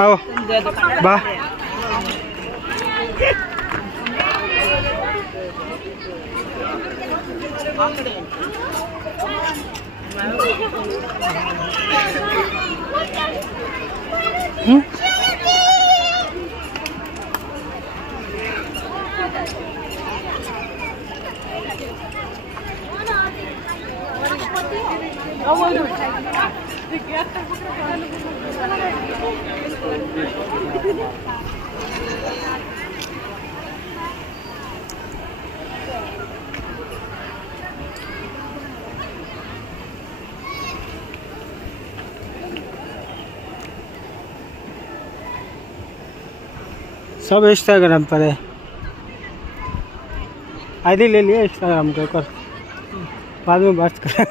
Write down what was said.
आओ बा सब इंस्टाग्राम पर है। आईडी ले लिए इंस्टाग्राम के ऊपर, बाद में बात करें।